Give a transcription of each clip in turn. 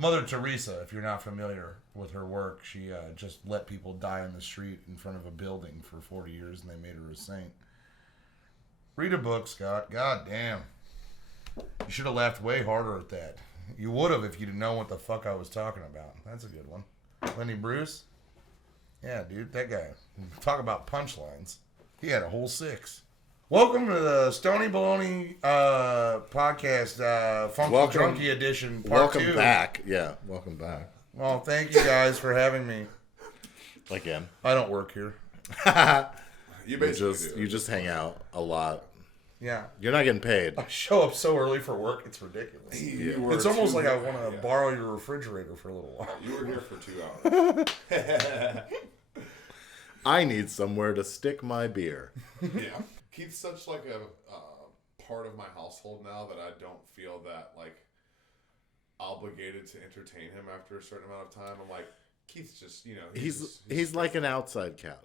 Mother Teresa, if you're not familiar with her work, she just let people die in the street in front of a building for 40 years, and they made her a saint. Read a book, Scott. God damn. You should have laughed way harder at that. You would have if you'd known what the fuck I was talking about. That's a good one. Lenny Bruce? Yeah, dude, that guy. Talk about punchlines. He had a whole 6. Welcome to the Stony Baloney podcast, Funky Drunky edition, part 2. Welcome back. Yeah, welcome back. Well, thank you guys for having me. Again. I don't work here. You just hang out a lot. Yeah. You're not getting paid. I show up so early for work, it's ridiculous. It's almost like I want to borrow your refrigerator for a little while. You were here for 2 hours. I need somewhere to stick my beer. Yeah. Keith's such like a part of my household now that I don't feel that like obligated to entertain him after a certain amount of time. I'm like, Keith's just, you know. He's like an outside cat.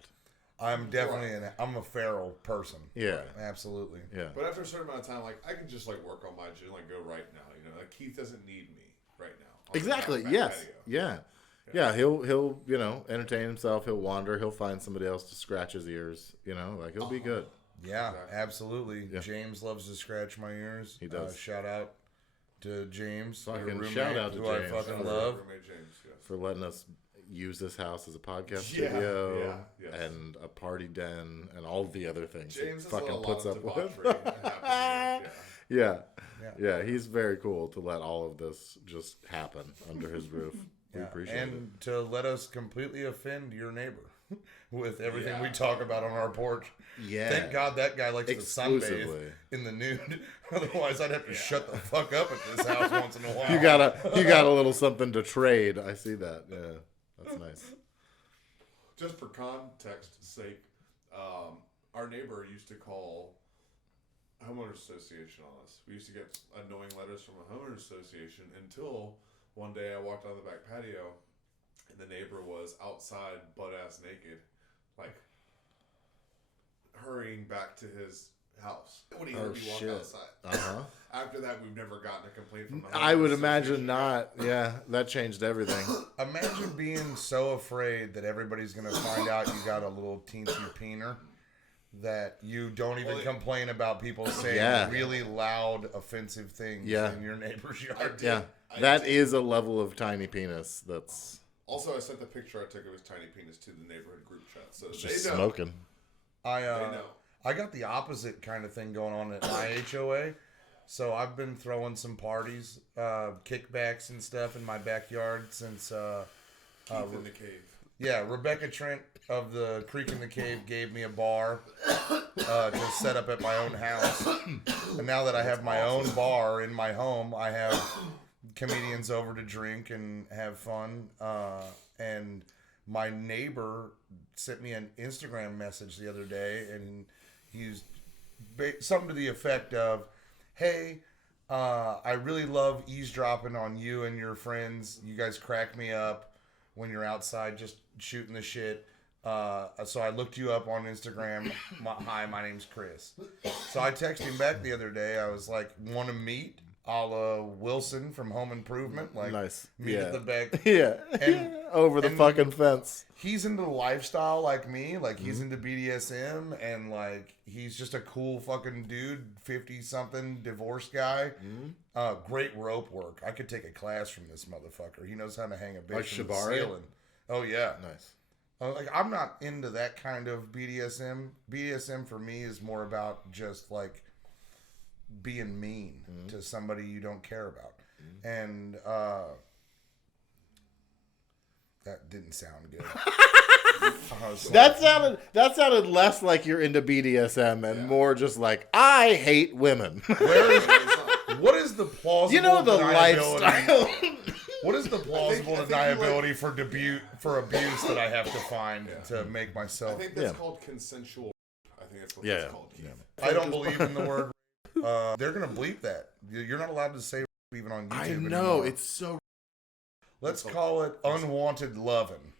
I'm definitely I'm a feral person. Yeah. Absolutely. Yeah. But after a certain amount of time, like I can just like work on my gym, like go right now. You know, like Keith doesn't need me right now. Exactly. Yes. Yeah. Yeah. He'll you know, entertain himself. He'll wander. He'll find somebody else to scratch his ears. You know, like he'll be good. Yeah, Exactly. absolutely. Yeah. James loves to scratch my ears. He does. Shout out to James, Fucking your roommate, shout out to who James. I fucking Shout out to love. roommate James, yes. For letting us use this house as a podcast Yeah, studio yes. and a party den and all the other things James he has fucking a lot puts of up with. debauchery happening. Yeah. Yeah, he's very cool to let all of this just happen under his roof. We appreciate it. And to let us completely offend your neighbor with everything we talk about on our porch. Yeah. Thank God that guy likes to sunbathe Exclusively. in the nude. Otherwise, I'd have to shut the fuck up at this house once in a while. You got a little something to trade. I see that. Yeah, that's nice. Just for context's sake, our neighbor used to call homeowners association on us. We used to get annoying letters from a homeowners association until one day I walked on the back patio and the neighbor was outside butt-ass naked, like hurrying back to his house when he heard me walk outside. Uh-huh. After that, we've never gotten a complaint from the I would homeowners imagine association. not. Yeah, that changed everything. Imagine being so afraid that everybody's going to find out you got a little teensy peener that you don't even complain about people saying really loud, offensive things in your neighbor's yard. Yeah, that is a level of tiny penis that's... Also, I sent the picture I took of his tiny penis to the neighborhood group chat, so just they know. smoking. I got the opposite kind of thing going on at my HOA. So I've been throwing some parties, kickbacks and stuff in my backyard since... Keith in the cave. Yeah, Rebecca Trent of the Creek in the Cave gave me a bar to set up at my own house. And now that I have my own bar in my home, I have comedians over to drink and have fun. And my neighbor sent me an Instagram message the other day, and he used something to the effect of, "Hey, I really love eavesdropping on you and your friends. You guys crack me up when you're outside just shooting the shit. So I looked you up on Instagram. Hi, my name's Chris." So I texted him back the other day. I was like, "Want to meet? A la Wilson from Home Improvement, like nice. meet at the back." Yeah, And over the fucking fence. He's into the lifestyle like me, like he's into BDSM, and like he's just a cool fucking dude, 50-something divorced guy. Great rope work. I could take a class from this motherfucker. He knows how to hang a bitch Like from the shibari? ceiling. Oh yeah, Nice. like I'm not into that kind of BDSM. BDSM for me is more about just like being mean to somebody you don't care about. And that didn't sound good. That sounded less like you're into BDSM and more just like, I hate women. What is the plausible You know the deniability? lifestyle. What is the plausible I think deniability for abuse that I have to find to make I myself? think that's called consensual. I think that's what Yeah. it's called. Keith. I don't believe in the word. They're gonna bleep that. You're not allowed to say even on YouTube. I know, anymore. it's so... Let's call it unwanted loving.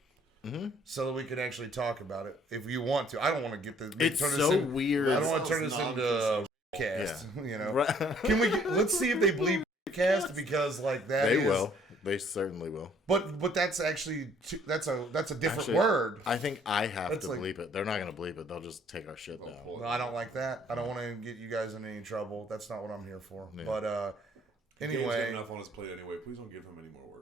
So that we can actually talk about it if you want to. I don't want to get this. It's so weird. I don't want to turn this Sounds into a cast. Yeah. You know. Right. Can we? Let's see if they bleep cast because like that. They is- will. They certainly will. But that's actually that's a different word. I think I have to like, bleep it. They're not going to bleep it. They'll just take our shit down. No, I don't like that. I don't want to get you guys in any trouble. That's not what I'm here for. Yeah. But anyway, Gabe's got enough on his plate anyway. Please don't give him any more work.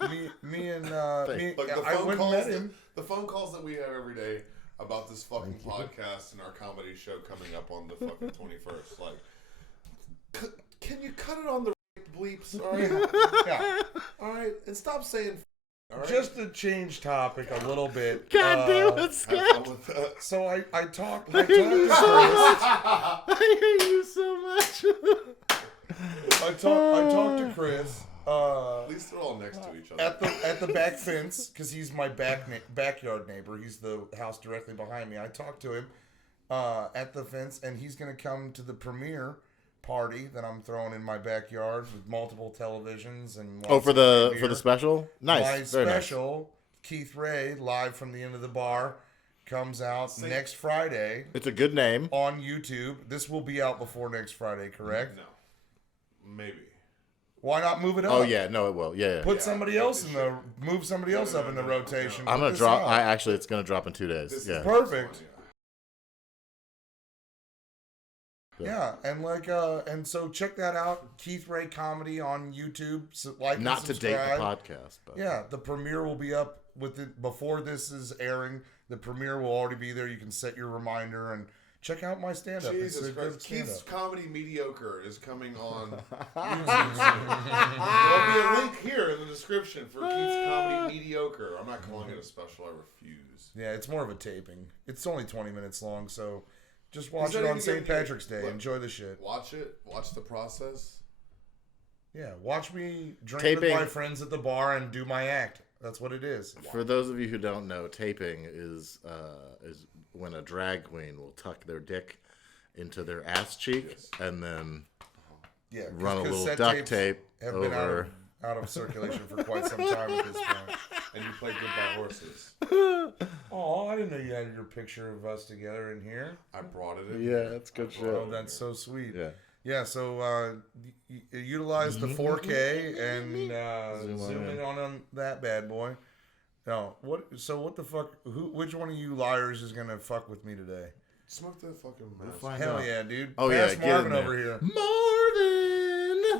Right? me and the phone calls that we have every day about this fucking podcast and our comedy show coming up on the fucking 21st. Like, can you cut it on the bleeps? All right, yeah. All right, and stop saying. All right? Just to change topic a little bit. God damn it, Scott. So I talked to Chris. I hate you so much. I talked to Chris. At least they're all next to each other. At the back fence, because he's my backyard neighbor. He's the house directly behind me. I talked to him at the fence, and he's going to come to the premiere party that I'm throwing in my backyard with multiple televisions and. For the special, nice. My very special, nice. Keith Ray, live from the end of the bar, comes out next Friday. It's a good name on YouTube. This will be out before next Friday, correct? No, maybe. Why not move it up? Oh yeah, no, it will. Yeah. Put somebody else move somebody else up in the rotation. I'm gonna drop. It's gonna drop in 2 days. Yeah. Perfect. Yeah, and and so check that out, Keith Ray Comedy on YouTube. So like, not to date the podcast, but yeah, the premiere will be up before this is airing. The premiere will already be there. You can set your reminder and check out my stand-up. Jesus Christ. Keith's Comedy Mediocre is coming on YouTube. There'll be a link here in the description for Keith's Comedy Mediocre. I'm not calling it a special. I refuse. Yeah, it's more of a taping. It's only 20 minutes long, so just watch it on St. Patrick's Day. Enjoy the shit. Watch it. Watch the process. Yeah, watch me drink with my friends at the bar and do my act. That's what it is. For those of you who don't know, taping is when a drag queen will tuck their dick into their ass cheek and then run a little duct tape over. Out of circulation for quite some time at this point. And you play Goodbye Horses. Oh, I didn't know you had your picture of us together in here. I brought it in. Yeah, that's good shit. Oh, that's so sweet. Yeah. Yeah, so utilize the 4K and zoom in on that bad boy. No, what the fuck? Which one of you liars is gonna fuck with me today? Smoke that fucking mask. Hell yeah, dude. Oh Pass yeah, Marvin over here.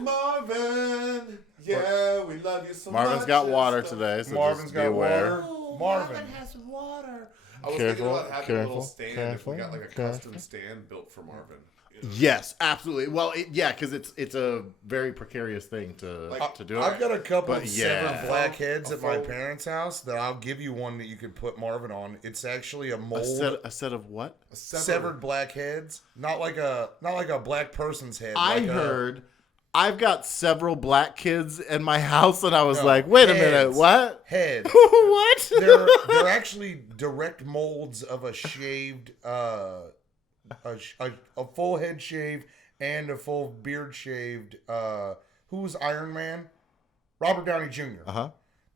Marvin. Yeah, we love you so much. Marvin's got water today, so Marvin's got water. Marvin has water. I was thinking about having a little stand if we got like a custom stand built for Marvin. You know? Yes, absolutely. Well, because it's a very precarious thing to do. I've got a couple of severed black heads at my parents' house that I'll give you one that you could put Marvin on. It's actually a mold. A set of what? Severed black heads, not like a black person's head. I heard. I've got several black kids in my house, and I was like, "Wait a minute, what? Heads? What? They're actually direct molds of a shaved, a full head shave and a full beard shaved. Who's Iron Man? Robert Downey Jr.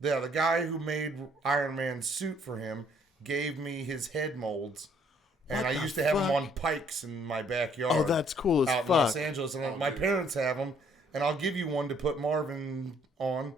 Yeah, the guy who made Iron Man's suit for him gave me his head molds. And I used to have them on pikes in my backyard. Oh, that's cool as out fuck. in Los Angeles. And my parents have them. And I'll give you one to put Marvin on.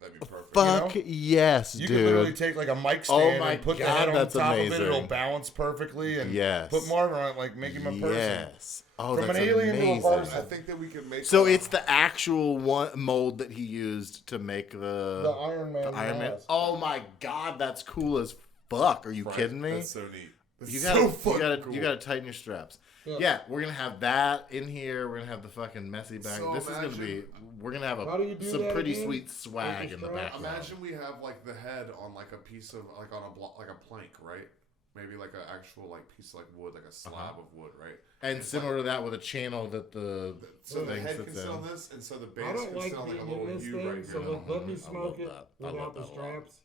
That'd be perfect. Fuck yes, dude. You can literally take like a mic stand and put the head on top of it. It'll balance perfectly. And put Marvin on it, like make him a person. Yes. Oh, From that's an alien amazing. to a person. I think that we could make. So it's the actual one mold that he used to make the Iron Man. Oh my god, that's cool as fuck. Are you kidding me? That's so neat. You gotta tighten your straps. Yeah, we're gonna have that in here. We're gonna have the fucking messy bag. So this is gonna be. We're gonna have some pretty sweet swag in the back. Imagine we have like the head on like a piece of like on a block, like a plank, right? Maybe like an actual like piece of like wood, like a slab of wood, right? And similar to that with a channel that the head can sit on this, and so the base can sit on like a little U right here. So let me smoke it without the straps.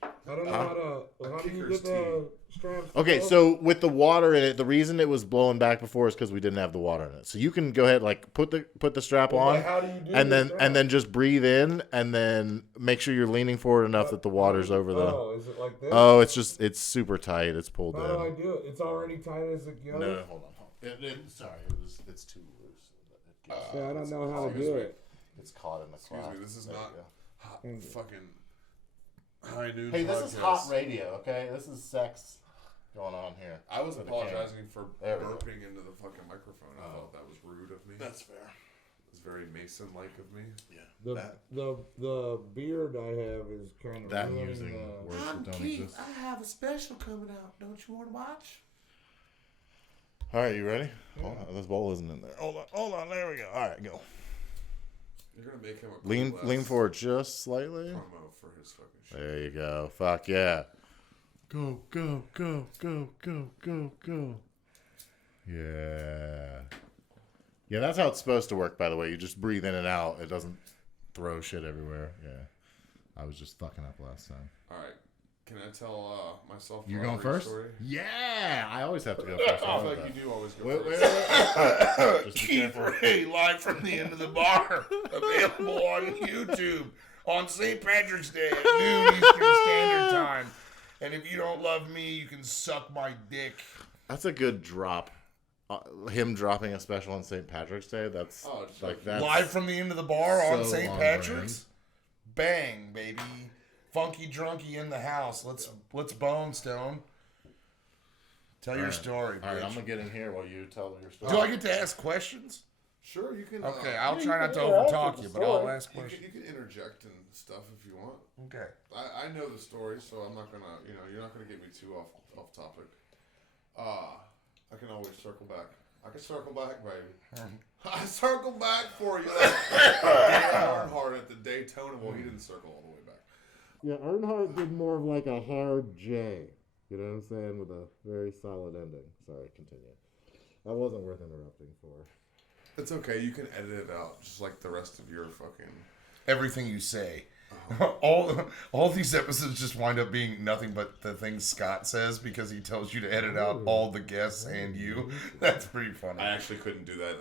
I don't know how do you get the straps? Okay, so with the water in it, the reason it was blowing back before is because we didn't have the water in it. So you can go ahead, like put the strap on, how do you do and then just breathe in, and then make sure you're leaning forward enough that the water's over the. Oh, is it like this? Oh, it's super tight. It's pulled in. How do I do it? It's already tight as it goes. No, hold on. Sorry, it's too loose. I don't know how to do it. It's caught in the cloth. Excuse me, this is not hot fucking high noon. Hey, this podcast. is hot radio, okay? This is sex going on here. I was apologizing for burping into the fucking microphone. I thought that was rude of me. That's fair. It was very Mason-like of me. Yeah. The beard I have is kind of that using words that don't exist. I have a special coming out. Don't you want to watch? All right, you ready? Hold on, this bowl isn't in there. Hold on. There we go. All right, go. You're gonna make him a Lean forward just slightly. promo for his fucking shit. There you go. Fuck yeah. Go. Yeah. Yeah, that's how it's supposed to work, by the way. You just breathe in and out. It doesn't throw shit everywhere. Yeah. I was just fucking up last time. All right. Can I tell myself? You're going first? Story? Yeah. I always have to go first. I feel like you do always go Wait. first. Just be careful. Ray, live from the end of the bar. Available on YouTube on St. Patrick's Day at noon Eastern Standard Time. And if you don't love me, you can suck my dick. That's a good drop. Him dropping a special on St. Patrick's Day. That's that's live from the end of the bar on so St. on Patrick's. Bang, baby. Funky Drunky in the house. Let's bone, Stone. Tell your story, bitch. All right, I'm gonna get in here while you tell your story. Do I get to ask questions? Sure, you can. Okay, I'll try not to overtalk you, but I'll ask questions. You can interject and stuff if you want. Okay. I know the story, so I'm not gonna. You're not gonna get me too off topic. I can always circle back. I can circle back, baby. I circle back for you. Dan Earnhardt at the Daytona. Well, he didn't circle all the way back. Yeah, Earnhardt did more of like a hard J. You know what I'm saying? With a very solid ending. Sorry, continue. That wasn't worth interrupting for. It's okay. You can edit it out, just like the rest of your fucking everything you say. All these episodes just wind up being nothing but the things Scott says because he tells you to edit out all the guests and you. That's pretty funny. I actually couldn't do that.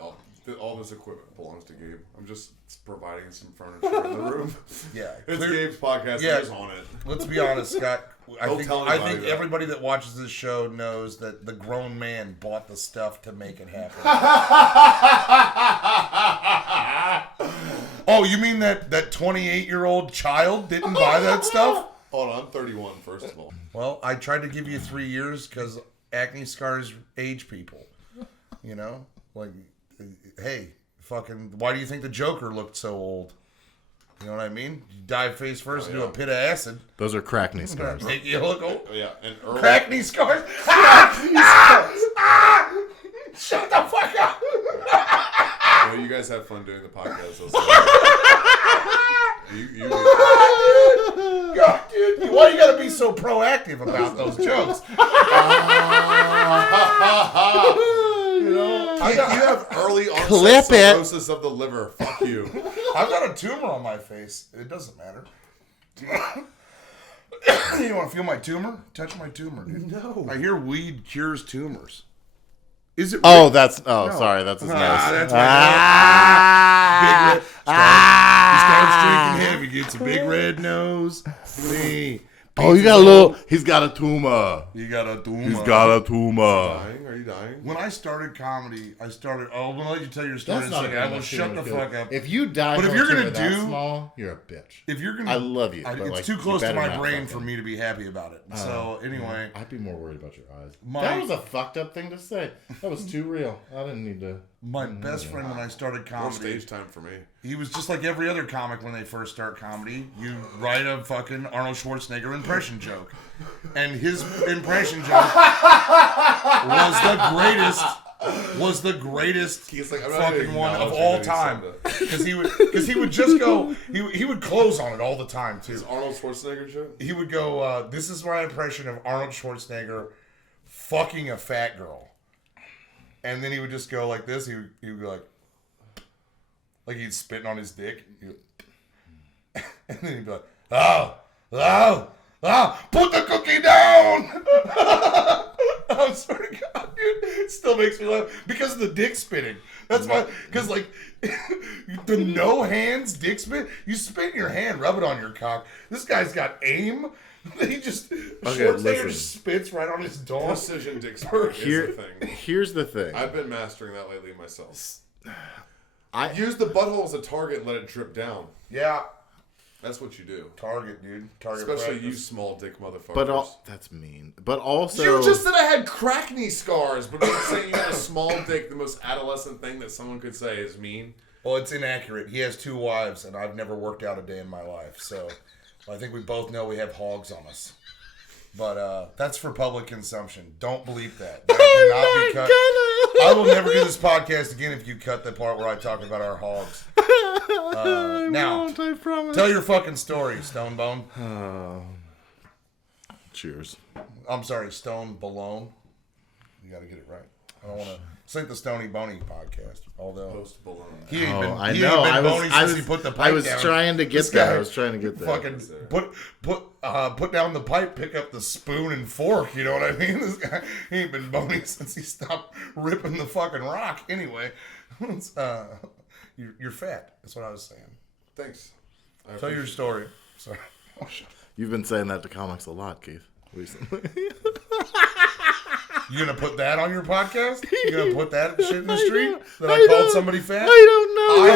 All this equipment belongs to Gabe. I'm just providing some furniture in the room. Yeah, it's Gabe's podcast. Yeah, he's on it. Let's be honest, Scott. I think everybody that watches this show knows that the grown man bought the stuff to make it happen. Oh, you mean that 28-year-old child didn't buy that stuff? Hold on, I'm 31, first of all. Well, I tried to give you 3 years because acne scars age people. You know? Like, hey, fucking, why do you think the Joker looked so old? You know what I mean? You dive face first and do a pit of acid. Those are crackney scars. Make you look old. Oh, yeah, and early. Crackney scars. Shut the fuck up. Well, you guys have fun doing the podcast. God, dude, why you gotta be so proactive about those jokes? You know, you have early onset Clip cirrhosis of the liver. Fuck you. I've got a tumor on my face. It doesn't matter. You want to feel my tumor? Touch my tumor, dude. No. I hear weed cures tumors. Is it? Oh, sorry, that's his nose. That's big red. He starts drinking heavy, gets a big red nose. Oh, he's got a tumor. You got a tumor. He's got a tumor. Are you dying? When I started comedy, I'm gonna let you tell your story in a That's second. I will shut the fuck up. If you die, but if you're gonna that small, you're a bitch. If you're gonna, I love you. It's too close to my brain for me to be happy about it. So anyway, I'd be more worried about your eyes. That was a fucked up thing to say. That was too real. I didn't need to. My best friend when I started comedy. More stage time for me. He was just like every other comic when they first start comedy. You write a fucking Arnold Schwarzenegger impression joke. And his impression joke was the greatest fucking one of all time. Because he would just go, he would close on it all the time too. His Arnold Schwarzenegger joke? He would go, this is my impression of Arnold Schwarzenegger fucking a fat girl. And then he would just go like this. He would go like he'd spitting on his dick. And then he'd be like, oh, put the cookie down. I swear to God, dude, it still makes me laugh because of the dick spitting. That's why, because like the no hands dick spit, you spit in your hand, rub it on your cock. This guy's got aim. He just Schwarzenegger spits right on his dog. Precision dick spit is the thing. Here's the thing. I've been mastering that lately myself. Use the butthole as a target and let it drip down. Yeah. That's what you do. Target, dude. Target. Especially practice. you small dick motherfuckers. But that's mean. But also... You just said I had crack knee scars, but you're saying you had a small dick, the most adolescent thing that someone could say is mean? Well, it's inaccurate. He has 2 wives, and I've never worked out a day in my life. So I think we both know we have hogs on us. But that's for public consumption. Don't bleep that. That cannot be cut. I will never do this podcast again if you cut the part where I talk about our hogs. Now, I promise. tell your fucking story, Stonebone. Cheers. I'm sorry, Stone Balone. You got to get it right. I don't want to. This ain't the Stony Boney podcast. Although Post balone. he ain't been, I he know. ain't been bony since he put the pipe down. I was trying to get there. I was trying to get there. Fucking put down the pipe, pick up the spoon and fork. You know what I mean? This guy, he ain't been bony since he stopped ripping the fucking rock. Anyway, you're fat. That's what I was saying. Thanks. Tell your story. Sorry. You've been saying that to comics a lot, Keith, recently. You gonna put that on your podcast? You gonna put that shit in the street? That I called somebody fat? I don't know.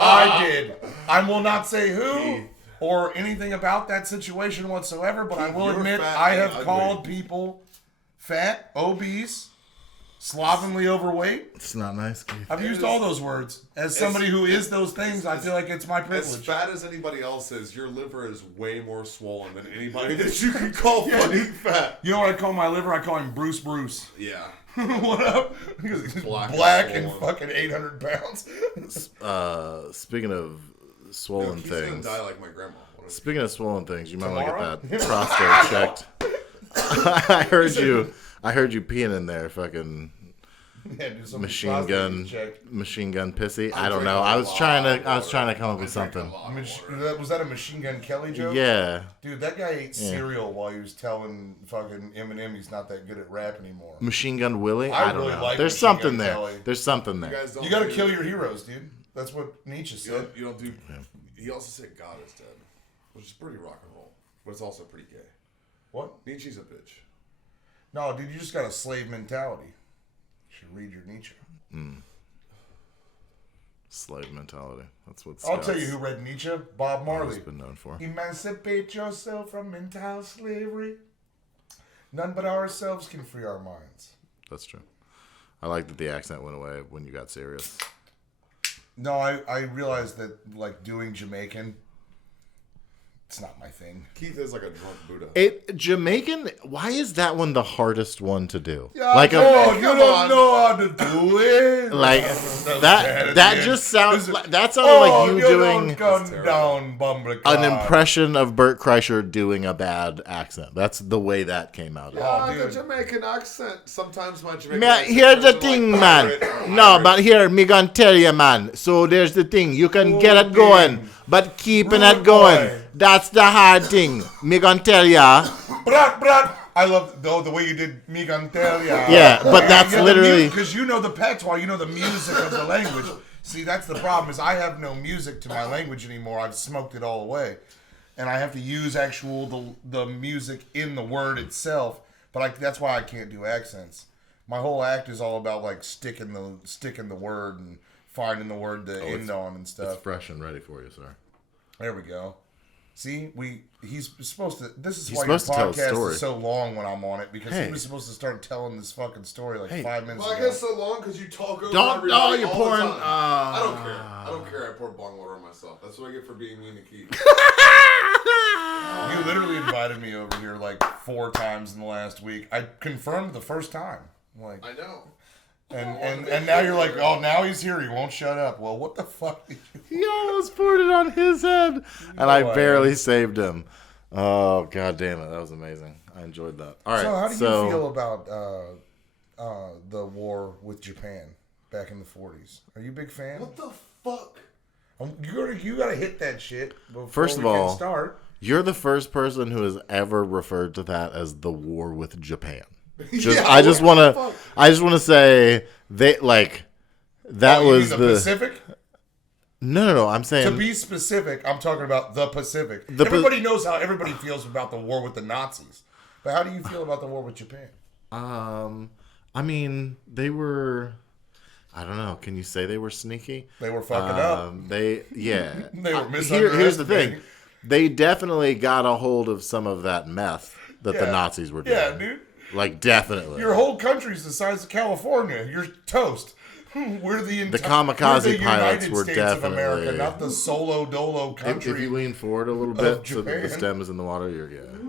I did. I will not say who or anything about that situation whatsoever, but I will admit I have called people fat, obese, slovenly overweight. It's not nice, Keith. I've used all those words. As somebody who is those things, I feel like it's my privilege. As fat as anybody else is, your liver is way more swollen than anybody that you can call fucking fat. You know what I call my liver? I call him Bruce. Yeah. What up? Because he's Black and fucking 800 pounds. Speaking of swollen He's things. gonna die like my grandma. Speaking of swollen things, you might want Tomorrow? to get that prostate checked. I heard you peeing in there, fucking Yeah, do some machine gun pissy. I don't know. drinking I was a trying lot to of come up with something. Was that a Machine Gun Kelly joke? Yeah. Dude, that guy ate cereal while he was telling fucking Eminem he's not that good at rap anymore. Machine Gun Willie? I I don't really know. like There's Machine something Gun there. Kelly. There's something there. You gotta kill your heroes, dude. That's what Nietzsche said. You don't do. He also said God is dead, which is pretty rock and roll, but it's also pretty gay. What? Nietzsche's a bitch. No, dude, you just got a slave mentality. You should read your Nietzsche. Slave mentality. That's what I'll tell you who read Nietzsche. Bob Marley. been known for. Emancipate yourself from mental slavery. None but ourselves can free our minds. That's true. I like that the accent went away when you got serious. No, I realized that, like, doing Jamaican, it's not my thing. Keith is like a drunk Buddha. Jamaican, why is that one the hardest one to do? You don't know how to do it. Like that just sounds like that sounded like you doing an impression of Bert Kreischer doing a bad accent. That's the way that came out. The Jamaican accent. Sometimes my Jamaican Man, here's the thing, man. No, but here, me gonna tell you, man. So there's the thing. You can get it going, but keeping it going, that's the hard thing. Me gonna tell ya. Brat. I love the way you did me gonna tell ya. Yeah, but that's literally because you know the patois, you know the music of the language. See, that's the problem is I have no music to my language anymore. I've smoked it all away, and I have to use the music in the word itself. But that's why I can't do accents. My whole act is all about like sticking the word and finding the word to end on and stuff. It's fresh and ready for you, sir. There we go. See, he's supposed to. This is He's why your supposed to tell a podcast story. is so long when I'm on it because Hey. he was supposed to start telling this fucking story like 5 minutes Well, I ago. guess so long because you talk over Don't- everybody you're all pouring- the time. I don't care. I don't care. I pour bong water on myself. That's what I get for being mean to Keith. You literally invited me over here like 4 times in the last week. I confirmed the first time. Like, I know. and now you're like, oh, now he's here. He won't shut up. Well, what the fuck did you? He almost poured it on his head, and I barely saved him. Oh, god damn it. That was amazing. I enjoyed that. All right. So how do you feel about the war with Japan back in the 40s? Are you a big fan? What the fuck? You gotta hit that shit before First of we can all, start. You're the first person who has ever referred to that as the war with Japan. Yeah, I just want fuck? to say they like that you was mean the Pacific. No. I'm To saying be specific, I'm talking about the Pacific. Everybody knows how everybody feels about the war with the Nazis, but how do you feel about the war with Japan? I mean, they were. I don't know. Can you say they were sneaky? They were fucking up. They were misunderestimating. Here's the thing. They definitely got a hold of some of that meth that the Nazis were doing. Yeah, dude. Like, definitely. Your whole country's the size of California. You're toast. We're the kamikaze pilots were States definitely... of America, not the solo dolo country. If you lean forward a little bit so that the stem is in the water, you're good.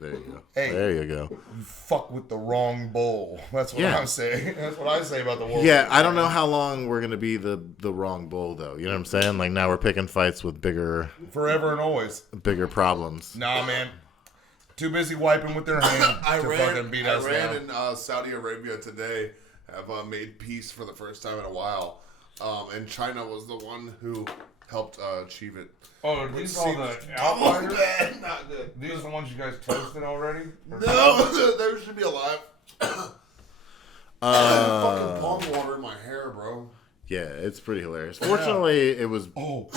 There you go. Hey, there you go. You fuck with the wrong bowl. That's what I'm saying. That's what I say about the wolf. Yeah, I don't know how long we're going to be the wrong bull, though. You know what I'm saying? Like, now we're picking fights with bigger... Forever and always. Bigger problems. Nah, man. Too busy wiping with their hand to fucking beat us down. Iran and Saudi Arabia today have made peace for the first time in a while. And China was the one who helped achieve it. Oh, are these all the outsiders? Not good. These are the ones you guys toasted already? No, they should be alive. Fucking palm water in my hair, bro. Yeah, it's pretty hilarious. Fortunately, it was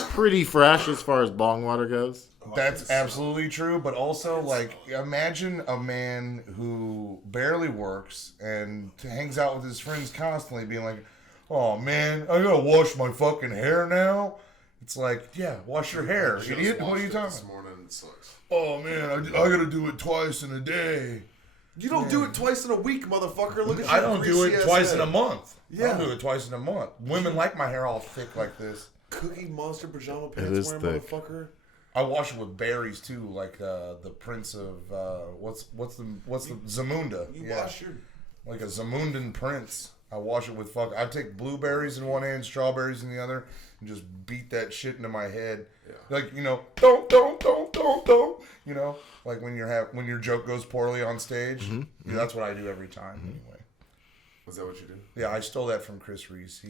pretty fresh as far as bong water goes. That's absolutely true, but also, like, imagine a man who barely works and hangs out with his friends constantly being like, oh, man, I gotta wash my fucking hair now? It's like, yeah, wash your hair, idiot. What are you talking about? This morning, it sucks. Oh, man, I gotta do it twice in a day. You don't do it twice in a week, motherfucker. Look at I don't do it twice in a month. Yeah. I don't do it twice in a month. Women like my hair all thick like this. Cookie Monster pajama pants wearing motherfucker. I wash it with berries too, like the Prince of what's the Zamunda? You wash your like a Zamundan prince. I wash it with I take blueberries in one hand, strawberries in the other, and just beat that shit into my head. Yeah. Like, you know, don't. You know, like when your joke goes poorly on stage. Mm-hmm. Yeah, that's what I do every time. Mm-hmm. Anyway. Was that what you do? Yeah, I stole that from Chris Reese.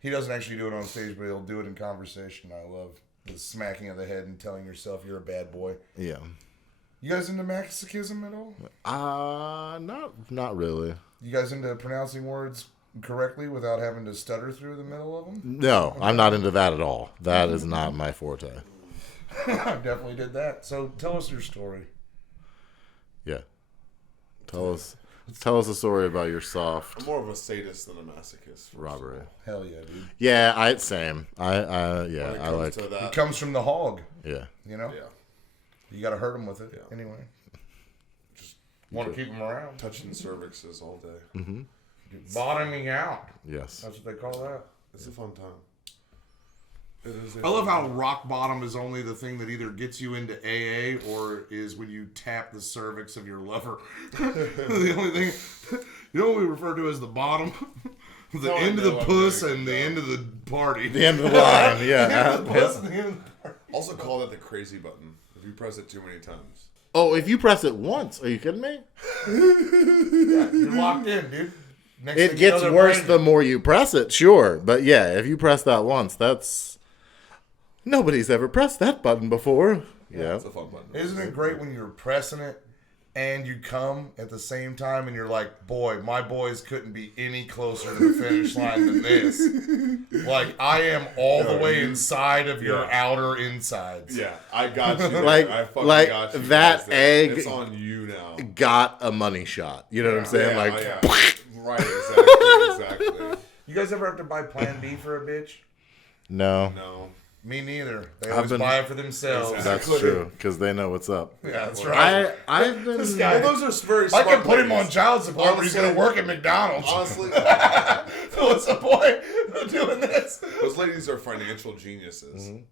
He doesn't actually do it on stage, but he'll do it in conversation. I love the smacking of the head and telling yourself you're a bad boy. Yeah. You guys into masochism at all? Not really. You guys into pronouncing words correctly without having to stutter through the middle of them? No, okay. I'm not into that at all. That is not my forte. I definitely did that. So tell us your story. Yeah. Tell us a story about your soft. I'm more of a sadist than a masochist. Robbery. Hell yeah, dude. Yeah, same. I like. It comes from the hog. Yeah. You know. Yeah. You got to hurt him with it anyway. Just want to keep him around. Touching cervixes all day. Mm-hmm. Bottoming out. Yes. That's what they call that. It's a fun time. I love how rock bottom is only the thing that either gets you into AA or is when you tap the cervix of your lover. The only thing, you know what we refer to as the bottom? The end of the puss and the end of the party. The end of the line, yeah. The end of the puss and the end of the party. Also call that the crazy button if you press it too many times. Oh, if you press it once, are you kidding me? Yeah, you're locked in, dude. It gets worse the more you press it, sure. But yeah, if you press that once, that's... Nobody's ever pressed that button before. Yeah. It's a fun button. Isn't it great when you're pressing it and you come at the same time and you're like, boy, my boys couldn't be any closer to the finish line than this. Like, I am all the way inside of your outer insides. Yeah, I got you. I fucking got you. That egg it's on you now. Got a money shot. You know what I'm saying? Right, exactly. You guys ever have to buy Plan B for a bitch? No. Me neither. They always buy it for themselves. Exactly. That's true, because they know what's up. Yeah, that's right. I've been... This guy, those are very smart I can put him ladies. on child support, but he's going to work at McDonald's. Honestly. So what's the point of doing this? Those ladies are financial geniuses. Mm-hmm.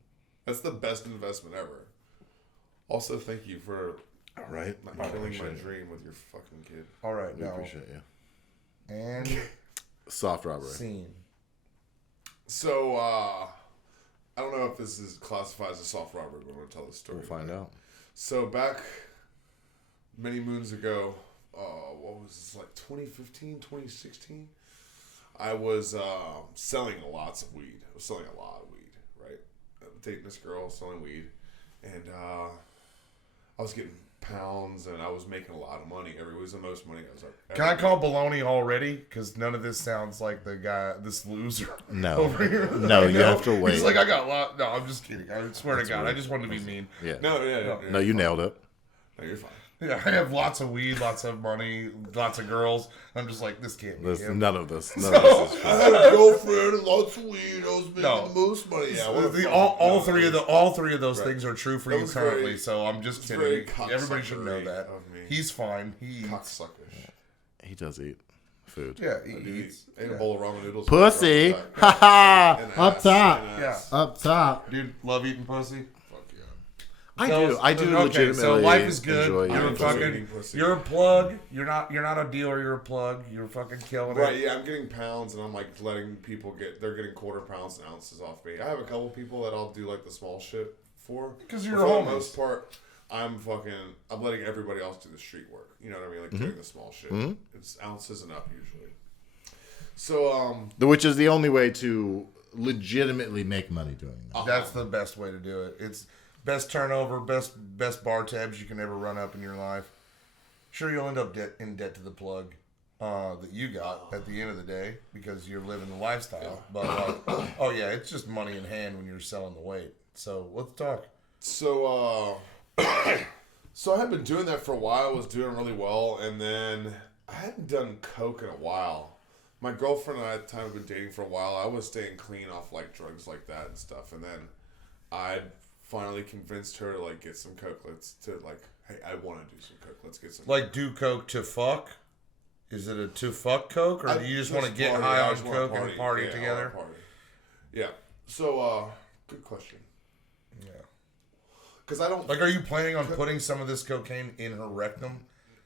That's the best investment ever. Also, thank you for killing my dream with your fucking kid. All right, we appreciate you. And... Soft robbery. Scene. So, I don't know if this is classified as a soft robbery, but I'm going to tell the story. We'll find out. So back many moons ago, what was this, like 2015, 2016? I was selling lots of weed. I was selling a lot of weed, right? Dating this girl, selling weed. And I was getting pounds, and I was making a lot of money. It was the most money I was ever. Can I call baloney already? Because none of this sounds like the guy, this loser. No. Over here. No, you have to wait. He's like, I got a lot. No, I'm just kidding. I swear to God, I just wanted to be mean. Yeah. No, you nailed it. No, you're fine. Yeah, I have lots of weed, lots of money, lots of girls. I'm just like, this can't be him. None of this. None So, of this is I had a girlfriend and lots of weed. I was making the most money. Yeah, all three of those things are true for you currently. So I'm just kidding. Everybody should know that. He's fine. He eats. He does eat food. Yeah, he eats. Ate a bowl of ramen noodles. Pussy. Ha ha. Up top. Yeah. Up top. Dude, love eating pussy. I do legitimately. So life is good. Enjoy you're a plug. You're not a dealer. You're a plug. You're fucking killing it. Right? Yeah, I'm getting pounds, and I'm like letting people they're getting quarter pounds and ounces off me. I have a couple people that I'll do like the small shit for. Because you're for the most part, I'm letting everybody else do the street work. You know what I mean? Like doing the small shit. Mm-hmm. It's ounces and up usually. So which is the only way to legitimately make money doing that. That's the best way to do it. It's best turnover, best bar tabs you can ever run up in your life. Sure, you'll end up in debt to the plug that you got at the end of the day because you're living the lifestyle. But oh yeah, it's just money in hand when you're selling the weight. So let's talk. So so I had been doing that for a while. I was doing really well, and then I hadn't done coke in a while. My girlfriend and I at the time had been dating for a while. I was staying clean off like drugs like that and stuff, and then I finally convinced her to like get some coke. Hey, I want to do some coke. Let's get some. Like do coke to fuck? Is it a to fuck coke, or do you just want to get high on coke and party together? Yeah. So, good question. Yeah. Because I don't like. Are you planning on putting some of this cocaine in her rectum?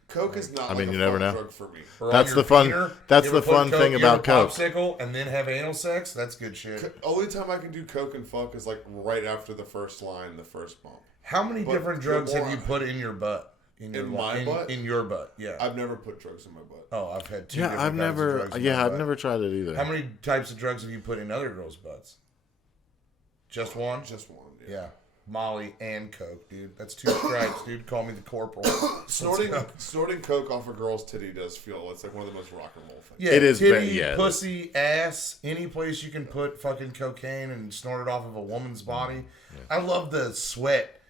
Coke is not. I mean, you never know. Drug for me. That's the fun. That's the fun thing about coke. Popsicle and then have anal sex. That's good shit. Only time I can do coke and fuck is like right after the first line, the first bump. How many different drugs have you put in your butt? In my butt? In your butt, yeah. I've never put drugs in my butt. Oh, I've had two. Yeah, I've never. Yeah, I've never tried it either. How many types of drugs have you put in other girls' butts? Just one. Just one. Yeah. Molly and coke, dude. That's 2 stripes, dude. Call me the corporal. Snorting coke off a girl's titty does feel it's like one of the most rock and roll things. Yeah, it is. Titty, pussy, ass, any place you can put fucking cocaine and snort it off of a woman's body. Yeah. I love the sweat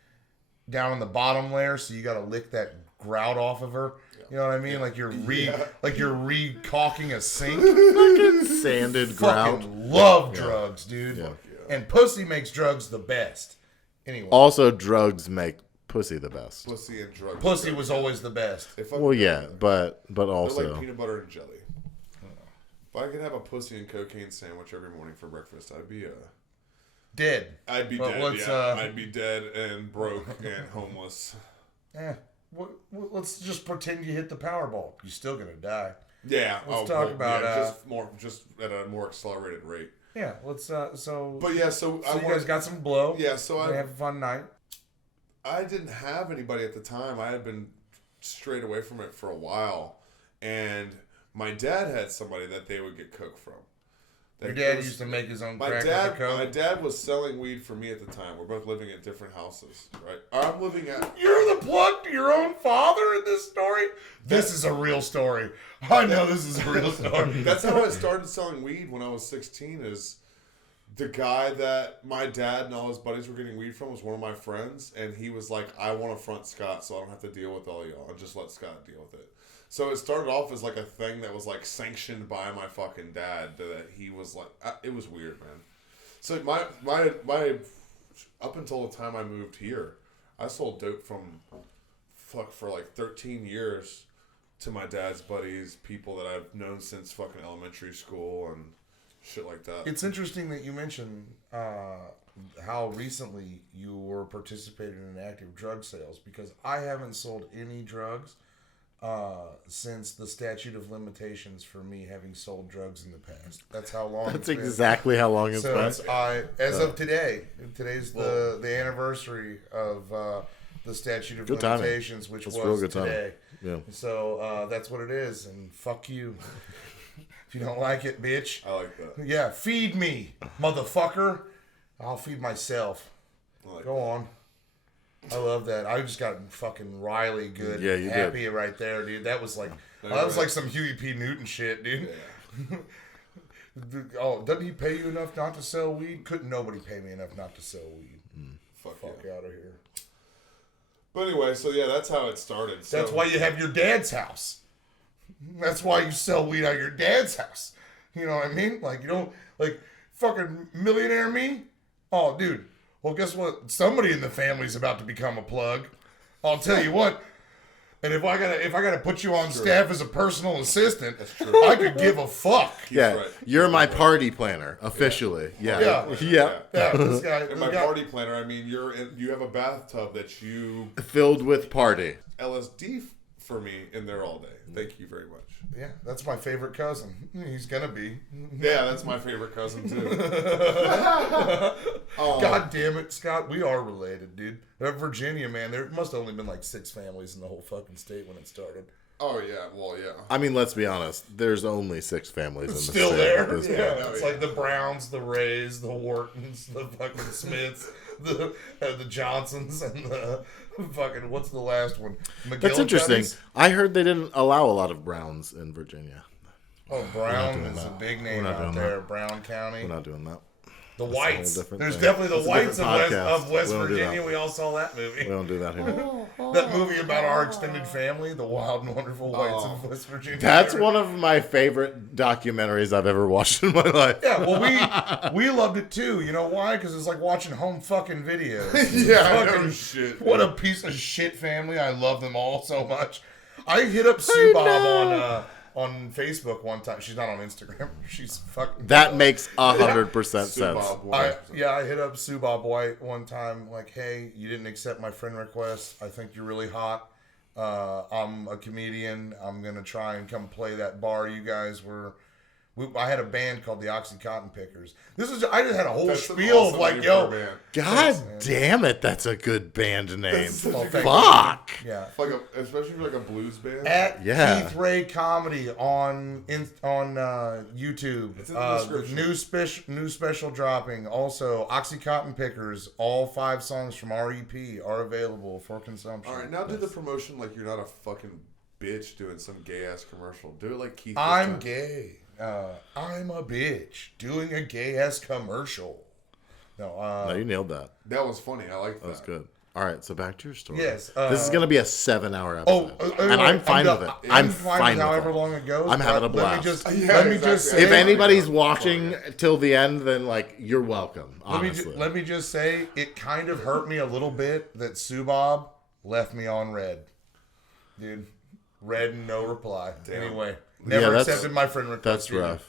down in the bottom layer, so you got to lick that grout off of her. Yeah. You know what I mean? Like you're re-caulking a sink. Fucking sanded grout. Love drugs, dude. Yeah. And pussy makes drugs the best. Anyway. Also, drugs make pussy the best. Pussy and drugs. Pussy was always the best. Well, yeah, but also they're like peanut butter and jelly. If I could have a pussy and cocaine sandwich every morning for breakfast, I'd be dead. I'd be dead. Yeah, I'd be dead and broke and homeless. Let's just pretend you hit the Powerball. You're still gonna die. Yeah. Let's talk about just at a more accelerated rate. Yeah, let's so you guys got some blow. Yeah, so I have a fun night. I didn't have anybody at the time. I had been straight away from it for a while, and my dad had somebody that they would get coke from. Your dad used to make his own crack with the coke? My dad was selling weed for me at the time. We're both living at different houses, right? I'm living at... You're the plug to your own father in this story? This is a real story. I know this is a real story. That's how I started selling weed when I was 16, is the guy that my dad and all his buddies were getting weed from was one of my friends, and he was like, I want to front Scott so I don't have to deal with all y'all, and just let Scott deal with it. So it started off as like a thing that was like sanctioned by my fucking dad, that he was like, it was weird, man. So my up until the time I moved here, I sold dope for like 13 years to my dad's buddies, people that I've known since fucking elementary school and shit like that. It's interesting that you mentioned how recently you were participating in active drug sales, because I haven't sold any drugs since the statute of limitations for me having sold drugs in the past. That's how long. That's exactly how long it's been. As of today, today's the anniversary of the statute of limitations, which was today. Yeah. So that's what it is, and fuck you. If you don't like it, bitch. I like that. Yeah, feed me, motherfucker. I'll feed myself. Go on. I love that. I just got fucking Riley good. Yeah, you happy did. Right there, dude. That was like like some Huey P. Newton shit, dude. Yeah. Oh, doesn't he pay you enough not to sell weed? Couldn't nobody pay me enough not to sell weed? Fuck out of here. But anyway, so yeah, that's how it started. So. That's why you have your dad's house. That's why you sell weed out of your dad's house. You know what I mean? Like, you don't, like, fucking millionaire me? Oh, dude. Well, guess what? Somebody in the family's about to become a plug. I'll tell you what. And if I gotta put you on staff as a personal assistant, I could give a fuck. Yeah, right. You're my party planner officially. Yeah. This guy, and my party planner, I mean, you have a bathtub that you filled with party. LSD for me in there all day. Thank you very much. Yeah, that's my favorite cousin. He's gonna be. Yeah, that's my favorite cousin too. God damn it, Scott. We are related, dude. Virginia, man, there must have only been like 6 families in the whole fucking state when it started. Oh, yeah. Well, yeah. I mean, let's be honest. There's only 6 families in the still state. There. Yeah. It's like the Browns, the Rays, the Whartons, the fucking Smiths, the Johnsons, and the fucking, what's the last one? That's interesting. I heard they didn't allow a lot of Browns in Virginia. Oh, Brown is a big name out there. Brown County. We're not doing that. The Whites. There's definitely the Whites of West Virginia. We all saw that movie. We don't do that here. That movie about our extended family, The Wild and Wonderful Whites of West Virginia. That's one of my favorite documentaries I've ever watched in my life. Yeah, well, we loved it too. You know why? Because it's like watching home fucking videos. Yeah, no shit. What a piece of shit family. I love them all so much. I hit up Sue Bob on Facebook one time. She's not on Instagram. She's fucking. That makes 100% sense. I hit up Sue Bob White one time. Like, hey, you didn't accept my friend request. I think you're really hot. I'm a comedian. I'm gonna try and come play that bar you guys were. I had a band called the Oxycontin Pickers. I just had a whole spiel of like, yo, God damn it, that's a good band name. Fuck. Yeah. Especially for like a blues band. At Keith Ray Comedy on YouTube. It's in the description. New special dropping. Also, Oxycontin Pickers. All 5 songs from REP are available for consumption. All right, now do the promotion like you're not a fucking bitch doing some gay ass commercial. Do it like Keith. I'm gay. I'm a bitch doing a gay ass commercial. No, you nailed that. That was funny. I like that. That was good. All right, so back to your story. Yes. This is going to be a 7-hour episode. And I'm fine with it. I'm fine with however long it goes. I'm having a blast. Let me just say, if anybody's watching till the end, then like you're welcome. Honestly. Let me just say, it kind of hurt me a little bit that Sue Bob left me on red. Dude, red and no reply. Damn. Anyway. Never accepted my friend request. That's rough.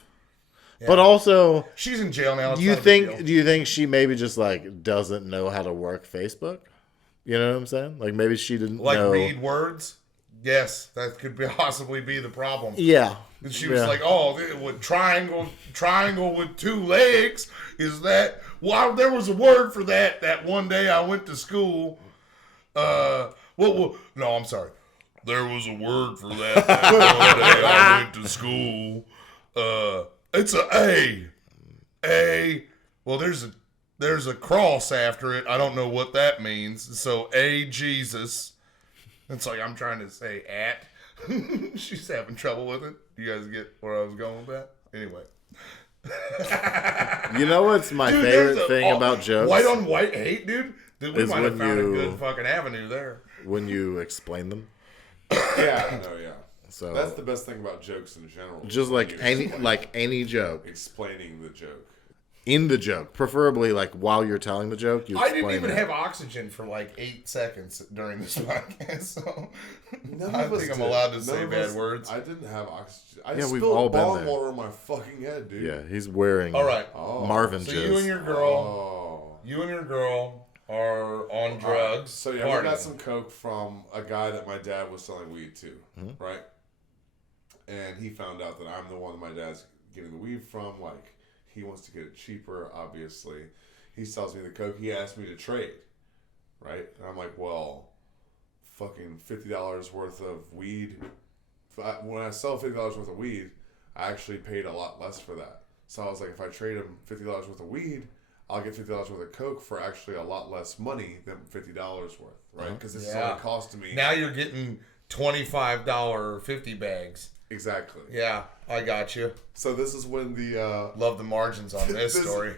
Yeah. But also, she's in jail now. Do you think she maybe just like doesn't know how to work Facebook? You know what I'm saying? Like maybe she didn't know. Read words. Yes, that could possibly be the problem. Yeah. And she was like, "Oh, with triangle with 2 legs is that? Well, there was a word for that. That one day I went to school. No, I'm sorry." There was a word for that one day I went to school. It's a A. A. Well, there's a cross after it. I don't know what that means. So A Jesus. It's like I'm trying to say at. She's having trouble with it. You guys get where I was going with that? Anyway. You know what's my favorite thing about jokes? White on white hate, dude. We might have found a good fucking avenue there. When you explain them. Yeah. So that's the best thing about jokes in general. Just like any joke. Explaining the joke. In the joke. Preferably like while you're telling the joke, you explain I didn't even have oxygen for like 8 seconds during this podcast, so I think I'm allowed to say bad words. I didn't have oxygen. I we've all been bong water on my fucking head, dude. Yeah, he's wearing Marvin so jizz. You and your girl are on drugs. So we got some coke from a guy that my dad was selling weed to, right? And he found out that I'm the one that my dad's getting the weed from. Like, he wants to get it cheaper, obviously. He sells me the coke. He asked me to trade, right? And I'm like, well, fucking $50 worth of weed. When I sell $50 worth of weed, I actually paid a lot less for that. So I was like, if I trade him $50 worth of weed, I'll get $50 worth of coke for actually a lot less money than $50 worth, right? Because this is only costing me. Now you're getting $25 50 bags. Exactly. Yeah, I got you. So this is when the love the margins on this story.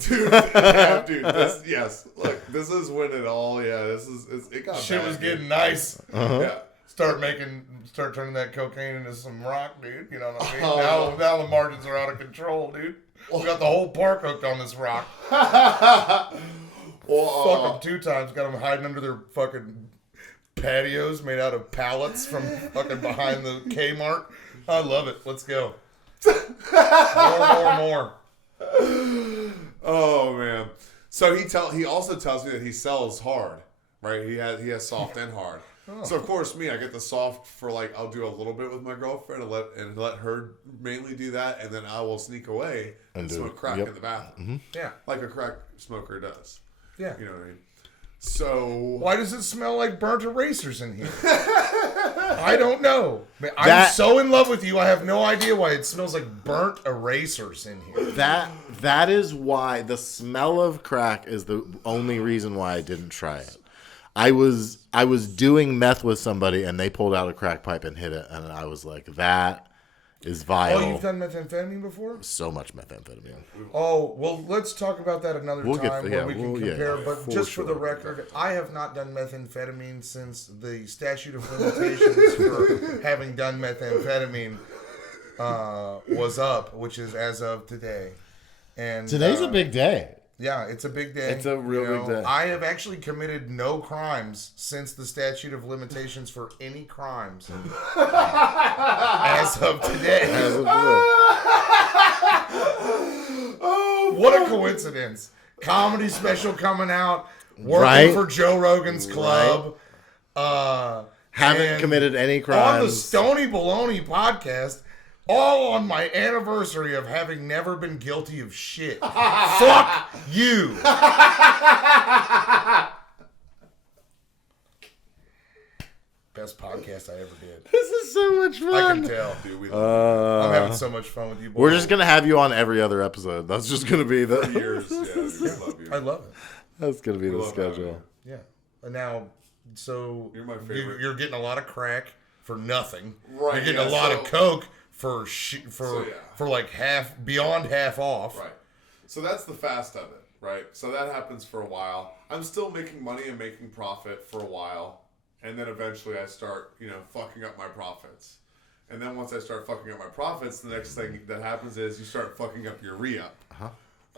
Dude, yeah, dude. Yes. Look, this is when it all. Yeah, it got shit bad, was dude. getting nice. Yeah. Start turning that cocaine into some rock, dude. You know what I mean? Now the margins are out of control, dude. We got the whole park hooked on this rock. Fuck them 2 times. Got them hiding under their fucking patios made out of pallets from fucking behind the Kmart. I love it. Let's go. More. Oh man. So he also tells me that he sells hard, right? He has soft and hard. Oh. So of course I get the soft for like I'll do a little bit with my girlfriend and let her mainly do that, and then I will sneak away and smoke crack in the bathroom. Mm-hmm. Yeah, like a crack smoker does. Yeah, you know what I mean. So why does it smell like burnt erasers in here? I don't know. I'm so in love with you. I have no idea why it smells like burnt erasers in here. That is why the smell of crack is the only reason why I didn't try it. I was doing meth with somebody and they pulled out a crack pipe and hit it, and I was like, that is vile. Oh, you've done methamphetamine before? So much methamphetamine. Oh, well, let's talk about that another time when we can compare. But just for the record, I have not done methamphetamine since the statute of limitations for having done methamphetamine was up, which is as of today. And today's a big day. Yeah, it's a big day. It's a real big day. I have actually committed no crimes since the statute of limitations for any crimes as of today. Oh, what a coincidence. Comedy special coming out. Working for Joe Rogan's club. Haven't committed any crimes. On the Stony Baloney podcast. All on my anniversary of having never been guilty of shit. Fuck you. Best podcast I ever did. This is so much fun. I can tell. Dude, I'm having so much fun with you boys. We're just going to have you on every other episode. That's just going to be the... years. Yeah, dude, love you. I love it. That's going to be the schedule. Yeah. And now, so... You're my favorite. You're getting a lot of crack for nothing. Right. You're getting a lot of coke for like beyond half off. Right. So that's the fast of it, right? So that happens for a while. I'm still making money and making profit for a while. And then eventually I start, fucking up my profits. And then once I start fucking up my profits, the next thing that happens is you start fucking up your re-up. Uh-huh.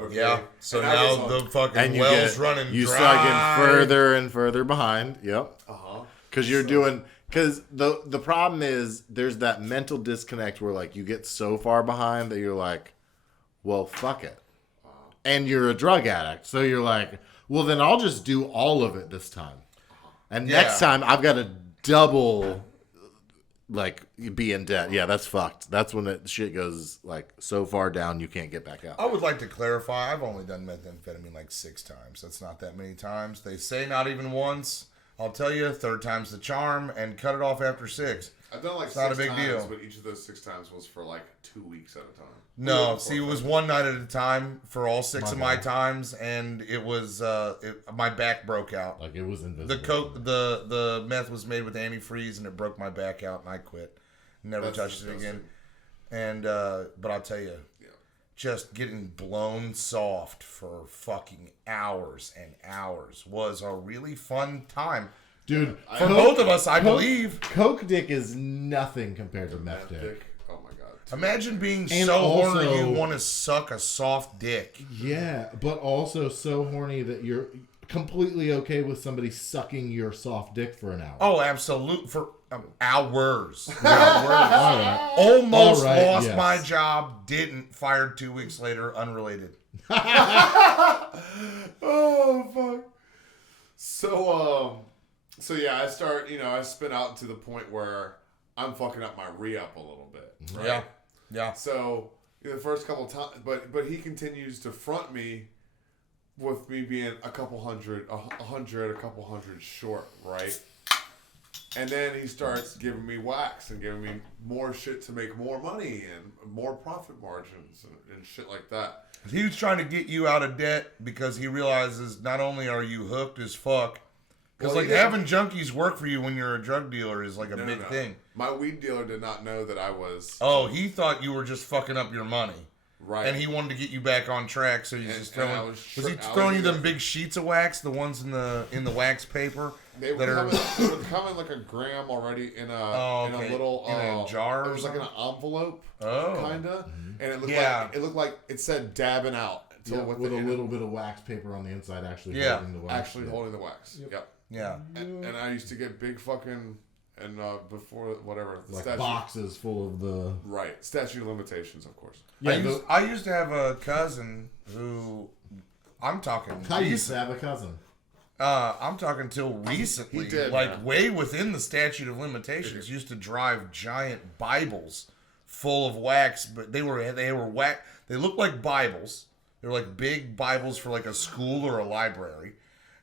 Okay? Yeah. So now the fucking well's running you dry. Start getting further and further behind. Yep. Uh-huh. Because you're doing... Because the problem is there's that mental disconnect where like you get so far behind that you're like, well, fuck it. And you're a drug addict. So you're like, well, then I'll just do all of it this time. And next time I've got to double like be in debt. Yeah, that's fucked. That's when the shit goes like so far down you can't get back out. I would like to clarify, I've only done methamphetamine like 6 times. That's not that many times. They say not even once. I'll tell you, 3rd time's the charm, and cut it off after 6. I've done like it's 6 not a big times, deal. But each of those 6 times was for like 2 weeks at a time. No, see, it was one night at a time for all 6 of my times, and it was my back broke out. Like it was invisible. The meth was made with antifreeze, and it broke my back out, and I quit. Never touched it again. And but I'll tell you, just getting blown soft for fucking hours and hours was a really fun time. Dude, for both of us, I believe. Coke dick is nothing compared to meth dick. Oh my god. Imagine being so horny you want to suck a soft dick. Yeah, but also so horny that you're completely okay with somebody sucking your soft dick for an hour. Oh, absolute for hours. Right. Almost lost my job. Didn't. Fired 2 weeks later. Unrelated. Oh fuck. So yeah, I start. I spin out to the point where I'm fucking up my re-up a little bit. Right? Yeah. So the first couple of times, but he continues to front me with me being a couple hundred short, right? And then he starts giving me wax and giving me more shit to make more money and more profit margins and shit like that. He was trying to get you out of debt because he realizes not only are you hooked as fuck, because having junkies work for you when you're a drug dealer is like a big thing. My weed dealer did not know that I was. Oh, he thought you were just fucking up your money. Right. And he wanted to get you back on track, so he's just throwing. Was he throwing you them big sheets of wax, the ones in the wax paper? They would come in like a gram already in a little in a jar. It was like an envelope, kinda, and it looked like it said dabbing out. With a little bit of wax paper on the inside, actually holding the wax. Yep. Yeah. And I used to get big fucking before whatever boxes full of the statute of limitations, of course. Yeah, I used to have a cousin who I'm talking. I used to have a cousin. I'm talking till recently. He did, way within the statute of limitations. Used to drive giant Bibles full of wax, but they were wax. They looked like Bibles. They were like big Bibles for like a school or a library,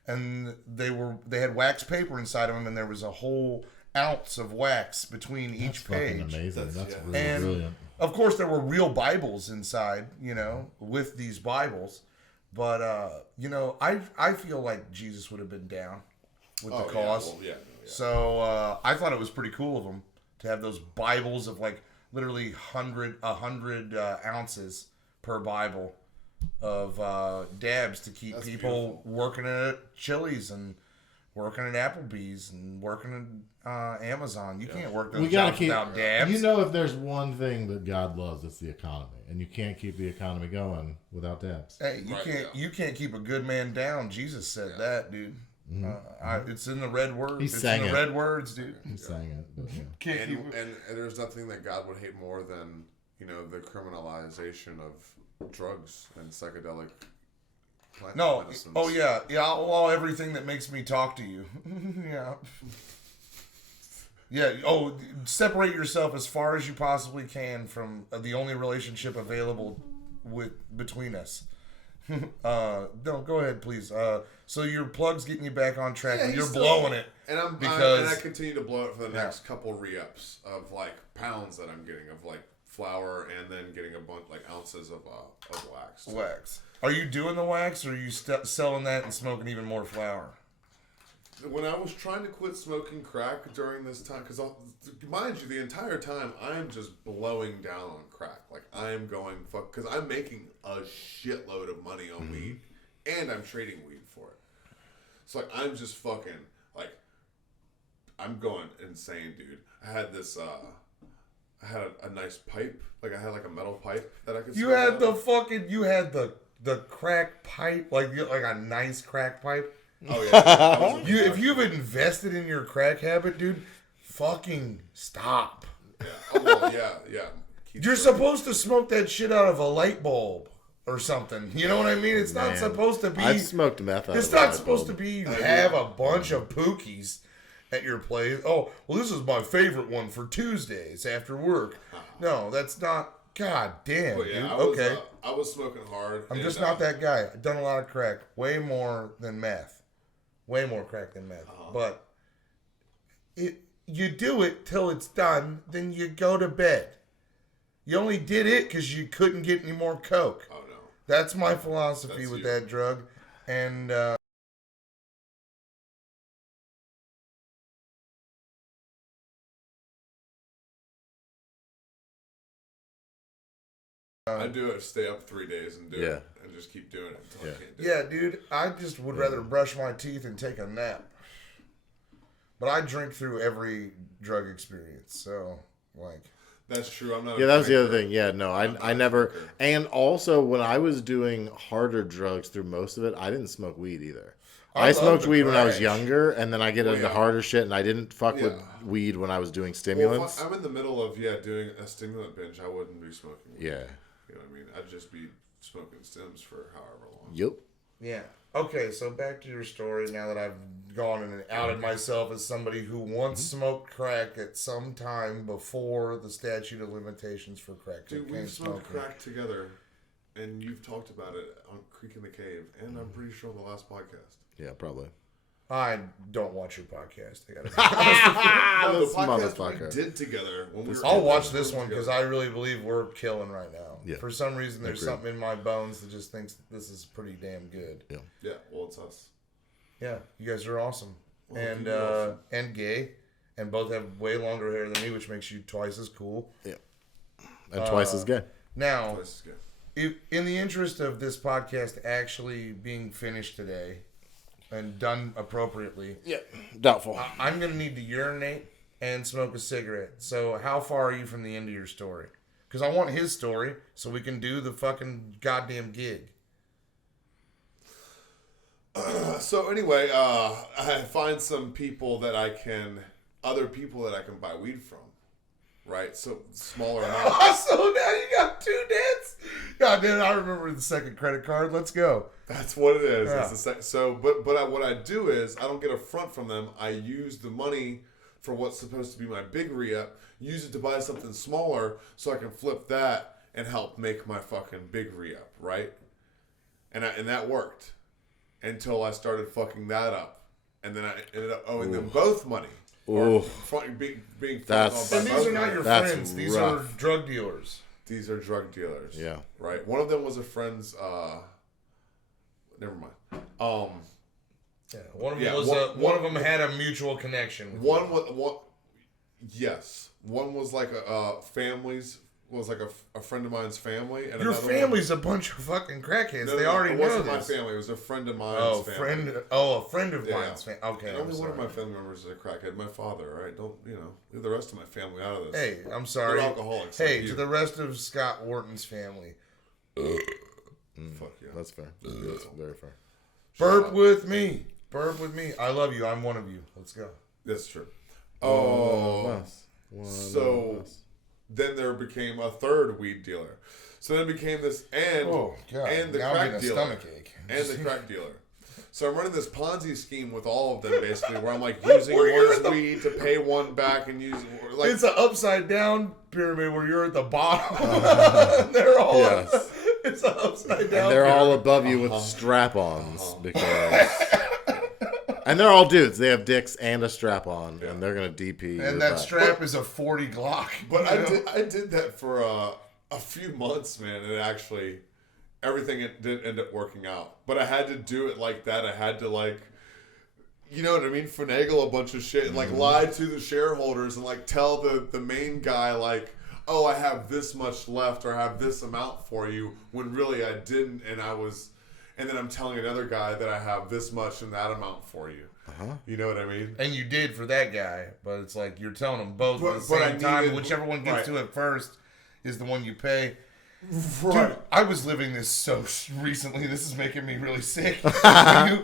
and they had wax paper inside of them, and there was a whole ounce of wax between each page. Fucking amazing. That's really and brilliant. Of course, there were real Bibles inside, with these Bibles. But, I feel like Jesus would have been down with the cause. Yeah. So I thought it was pretty cool of him to have those Bibles of like literally 100 ounces per Bible of dabs to keep people working at Chili's and working at Applebee's and working at Amazon. You can't work those jobs without dabs. If there's one thing that God loves, it's the economy, and you can't keep the economy going without dabs. Hey, you can't keep a good man down. Jesus said that, dude. It's in the red words. He sang in the it. red words, dude. He sang it. And there's nothing that God would hate more than the criminalization of drugs and psychedelic plant medicines. Oh yeah. Well, everything that makes me talk to you. Yeah. Yeah. Oh, separate yourself as far as you possibly can from the only relationship available between us. No, go ahead, please. So your plug's getting you back on track, and you're blowing it. And I continue to blow it for the next couple re-ups of like pounds that I'm getting of like flour, and then getting a bunch like ounces of wax. Wax. Are you doing the wax, or are you selling that and smoking even more flour? When I was trying to quit smoking crack during this time, because mind you, the entire time I'm just blowing down on crack. Like I'm going because I'm making a shitload of money on weed, and I'm trading weed for it. So like I'm just fucking like I'm going insane, dude. I had this. I had a nice pipe. Like I had like a metal pipe that I could. You had the crack pipe, like a nice crack pipe. Oh yeah. If you've invested in your crack habit, dude, fucking stop. Yeah. Oh, well, yeah. You're supposed to smoke that shit out of a light bulb or something. You know what I mean? It's not supposed to be. I've smoked meth out It's of a not light supposed bulb. to be. You have a bunch of pookies at your place. Oh, well, this is my favorite one for Tuesdays after work. No, that's not. God damn, But yeah, dude. I was smoking hard. I'm just not that guy. I've done a lot of crack. Way more than meth. Way more crack than meth. But you do it till it's done, then you go to bed. You only did it because you couldn't get any more coke. Oh, no. That's my philosophy with that drug. And I do it. Stay up 3 days and do it, and just keep doing it until I can't do it. Dude, I just would rather brush my teeth and take a nap. But I drink through every drug experience, so like. That's true. I'm not. Yeah, that was the other thing. Yeah, no, I never. And also, when I was doing harder drugs through most of it, I didn't smoke weed either. I smoked weed when I was younger, and then I get into harder shit, and I didn't fuck with weed when I was doing stimulants. Well, I'm in the middle of doing a stimulant binge. I wouldn't be smoking weed. Yeah. You know what I mean? I'd just be smoking stims for however long. Yep. Yeah. Okay, so back to your story now that I've gone and outed myself as somebody who once smoked crack at some time before the statute of limitations for crack. Dude, we've smoked crack together, and you've talked about it on Creek in the Cave, and I'm pretty sure on the last podcast. Yeah, probably. I don't watch your podcast. I gotta No, the podcast we did together. When I'll watch this one because I really believe we're killing right now. Yeah. For some reason, there's something in my bones that just thinks this is pretty damn good. Yeah. Yeah. Well, it's us. Yeah, you guys are awesome, Well, and gay, and both have way longer hair than me, which makes you twice as cool. Yeah. And twice as gay. Now, Twice as good. in the interest of this podcast actually being finished today and done appropriately, doubtful. I'm going to need to urinate and smoke a cigarette. So how far are you from the end of your story? Because I want his story so we can do the fucking goddamn gig. So anyway, I find some people that other people that I can buy weed from. Right, so smaller amounts. So now you got 2 debts. God damn, I remember the second credit card. Let's go. That's what it is. Yeah. It's what I do is I don't get a front from them. I use the money for what's supposed to be my big re-up, use it to buy something smaller, so I can flip that and help make my fucking big re-up, right? And that worked until I started fucking that up, and then I ended up owing them both money. Oh, being that's and these are not your friends. These are drug dealers. These are drug dealers. Yeah. Right. One of them was a friend's. Never mind. Yeah. One of them had a mutual connection. One. Yes. One was like a family's. Was like a friend of mine's family. And your family's a bunch of fucking crackheads. They already know this. It wasn't my family. It was a friend of mine's family. A friend of mine's family. Okay, and only one of my family members is a crackhead. My father, right? Don't, leave the rest of my family out of this. Hey, I'm sorry. They're alcoholics. Hey, like to the rest of Scott Wharton's family. Fuck yeah. That's fair. That's very fair. Burp with me. Burp with me. I love you. I'm one of you. Let's go. That's true. Then there became a third weed dealer. So then it became this, and the crack dealer, and the crack dealer. So I'm running this Ponzi scheme with all of them, basically, where I'm like using one's weed to pay one back and using like it's an upside down pyramid where you're at the bottom. They're all it's an upside down. And they're all above you with strap-ons because. And they're all dudes. They have dicks and a strap on, and they're gonna DP. And that strap is a 40 Glock. But I did that for a few months, man, and actually everything did end up working out. But I had to do it like that. I had to you know what I mean, finagle a bunch of shit and lie to the shareholders and tell the main guy oh, I have this much left or I have this amount for you when really I didn't, and then I'm telling another guy that I have this much and that amount for you. You know what I mean? And you did for that guy, but it's like you're telling them both at the same time. Whichever one gets to it first is the one you pay. Right. Dude, I was living this so recently. This is making me really sick. But I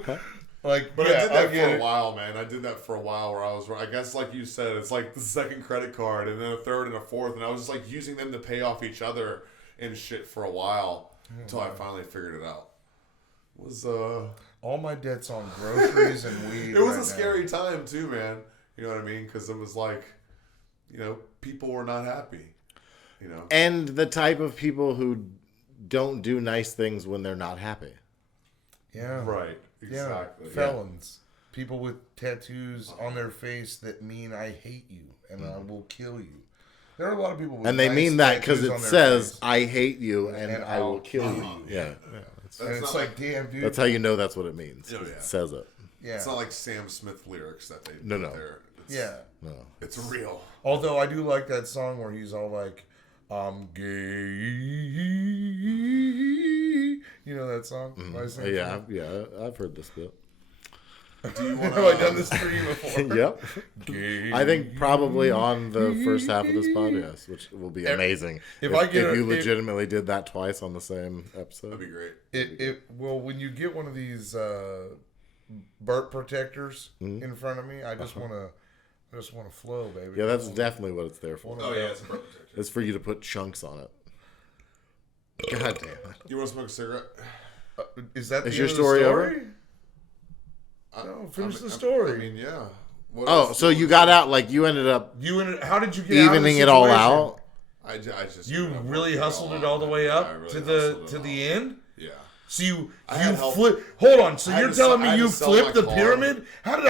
did that for a while, man. I did that for a while where I guess like you said, it's like the second credit card and then a third and a fourth. And I was just using them to pay off each other and shit for a while until I finally figured it out. Was all my debts on groceries and weed. It was a scary time too, man. You know what I mean? Because it was people were not happy. And the type of people who don't do nice things when they're not happy. Yeah. Right. Exactly. Yeah. Felons. People with tattoos on their face that mean I hate you and I will kill you. There are a lot of people with and they mean that because it says I hate you and I will kill you. Yeah. And it's damn, dude. That's how you know that's what it means. It says it. Yeah. It's not like Sam Smith lyrics that they No. there. No. It's real. Although I do like that song where he's all like, I'm gay. You know that song? Yeah, I've heard this bit. Do you want Have I done this for you before? Yep. Gay. I think probably on the first half of this podcast, which will be amazing. If you legitimately did that twice on the same episode. That'd be great. Well, when you get one of these burp protectors in front of me, I just want to flow, baby. Yeah, that's definitely what it's there for. Oh yeah, it's a burp protector. It's for you to put chunks on it. God damn it. You want to smoke a cigarette? Is that your story over? No, finish the story. I mean, yeah. So you got out, you ended up how did you get evening it all out? I just you really hustled it all the way up to the end? Yeah. So you flip. Hold on. So you're telling me you flipped the pyramid? How did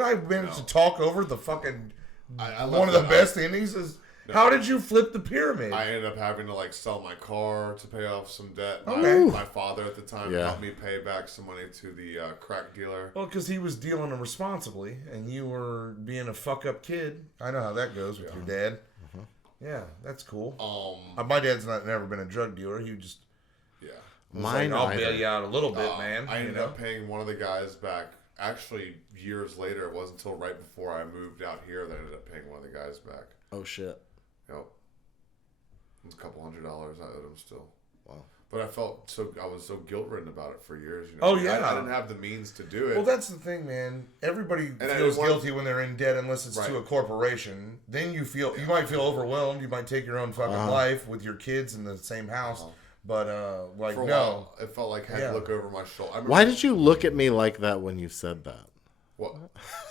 I manage to talk over the fucking one of the best endings? How did you flip the pyramid? I ended up having to sell my car to pay off some debt. Okay. My father at the time helped me pay back some money to the crack dealer. Well, because he was dealing responsibly, and you were being a fuck up kid. I know how that goes with your dad. Yeah, that's cool. My dad's never been a drug dealer. He just Mine, I'll bail you out a little bit, man. I ended up paying one of the guys back. Actually, years later, it wasn't until right before I moved out here that I ended up paying one of the guys back. Oh shit. Yep. It was a couple $100 I owed him still. Wow. But I was so guilt ridden about it for years. You know? Oh yeah, I didn't have the means to do it. Well, that's the thing, man. Everybody feels guilty when they're in debt, unless it's to a corporation. Then you might feel overwhelmed. You might take your own fucking life with your kids in the same house. But for a while, it felt like I had to look over my shoulder. Why did you look at me like that when you said that? What?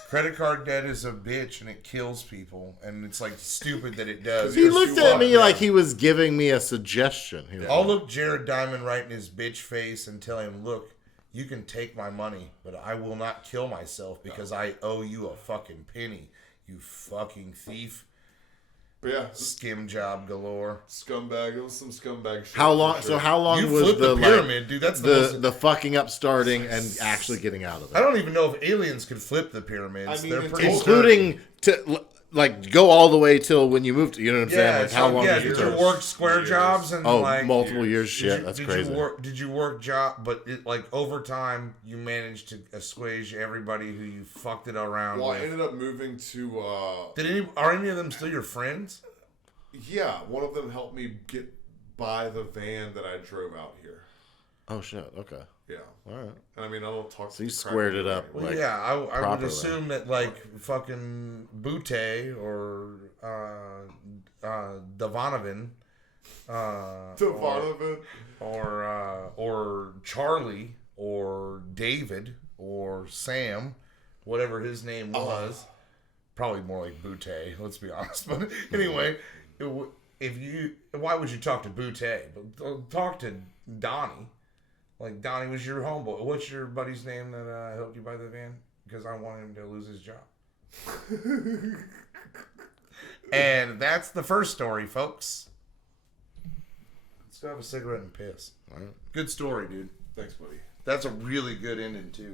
Credit card debt is a bitch and it kills people, and it's like stupid that it does. He looked at me like he was giving me a suggestion. I'll look Jared Diamond right in his bitch face and tell him, look, you can take my money, but I will not kill myself because I owe you a fucking penny, you fucking thief. But yeah, skim job galore. Scumbag. It was some scumbag shit. How long? So how long you was the pyramid, dude? That's the fucking up starting and actually getting out of it? I don't even know if aliens could flip the pyramids. I mean, they're pretty including to like go all the way till when you moved. You know what I'm saying? Like how long? Yeah, did you work square jobs and multiple years? Shit, that's crazy. Did you work job? But over time, you managed to assuage everybody who you fucked it around. Well, with. I ended up moving to. Are any of them still your friends? Yeah, one of them helped me get by the van that I drove out here. Oh shit! Okay. Yeah. All right. And I mean, I don't talk. So you squared it up. Well, yeah, I would assume that fucking Butte or Devanovan, or Charlie or David or Sam, whatever his name was, probably more like Butte. Let's be honest. But anyway, why would you talk to Butte? But talk to Donnie. Like, Donnie was your homeboy. What's your buddy's name that helped you buy the van? Because I want him to lose his job. And that's the first story, folks. Let's go have a cigarette and piss. All right. Good story, dude. Thanks, buddy. That's a really good ending, too.